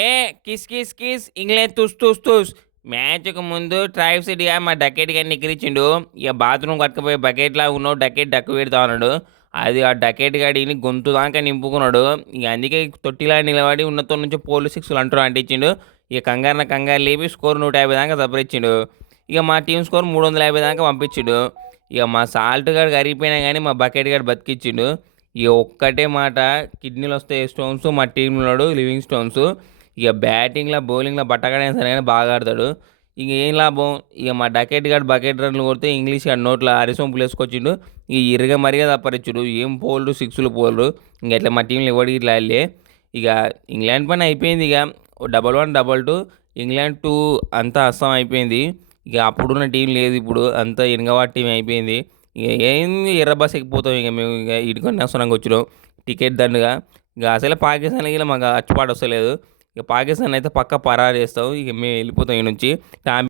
ఏ కిస్ కిస్ కిస్ ఇంగ్లాండ్ తుస్ తుస్ తుస్. మ్యాచ్కు ముందు ట్రైవ్ సిటీగా మా డకెట్ గారిని ఎక్కిరించిండు ఇక బాత్రూమ్ కట్టుకుపోయి బకెట్లా ఉన్నావు డకెట్ డక్కు పెడతా ఉన్నాడు. అది ఆ డకెట్ గాడిని గొంతు దాకా నింపుకున్నాడు. ఇక అందుకే తొట్టిలా నిలబడి ఉన్నతో నుంచి పోలీస్ సిక్స్లు అంటారు అంటించిండు ఇక కంగారున కంగారు లేపి స్కోర్ నూట యాభై దాకా సపరిచ్చిండు. ఇక మా టీం స్కోర్ మూడు వందల యాభై దాకా పంపించిండు. ఇక మా సాల్ట్ గాడు కరిగిపోయినా కానీ మా బకెట్ గాడు బతికిచ్చిండు. ఇక ఒక్కటే మాట కిడ్నీలు వస్తాయి స్టోన్స్ మా టీంలో లివింగ్ స్టోన్స్. ఇక బ్యాటింగ్లో బౌలింగ్లో బట్టగాడైనా సరే కానీ బాగా ఆడతాడు. ఇక ఏం లాభం? ఇక మా డకెట్ గాడు బకెట్ రన్లు కొడితే ఇంగ్లీష్ గాడు నోట్లో అరిసొంపులు వేసుకొచ్చిండు. ఇక ఇరగ మరిగా తప్పరిచ్చుడు. ఏం పోల్డు సిక్స్లు పోల్డు ఇంక ఇట్లా మా టీంలో ఎవరికి ఇట్లా వెళ్ళే ఇక ఇంగ్లాండ్ పని అయిపోయింది ఇక. Double one double two. England too అంతా అస్సాం అయిపోయింది. ఇక అప్పుడున్న టీం లేదు ఇప్పుడు. అంతా ఎనగవాడి టీం అయిపోయింది. ఇక ఏంది ఎర్ర బస్ ఎక్కిపోతాం ఇక మేము. ఇక ఇటుకొని అవసరంగా వచ్చినాం. టికెట్ దండుగా. ఇక అసలు పాకిస్తాన్కి మాకు అచ్చుపాటు వస్తలేదు. ఇక పాకిస్తాన్ అయితే పక్క పరారు చేస్తాం ఇక మేము వెళ్ళిపోతాం ఈ నుంచి.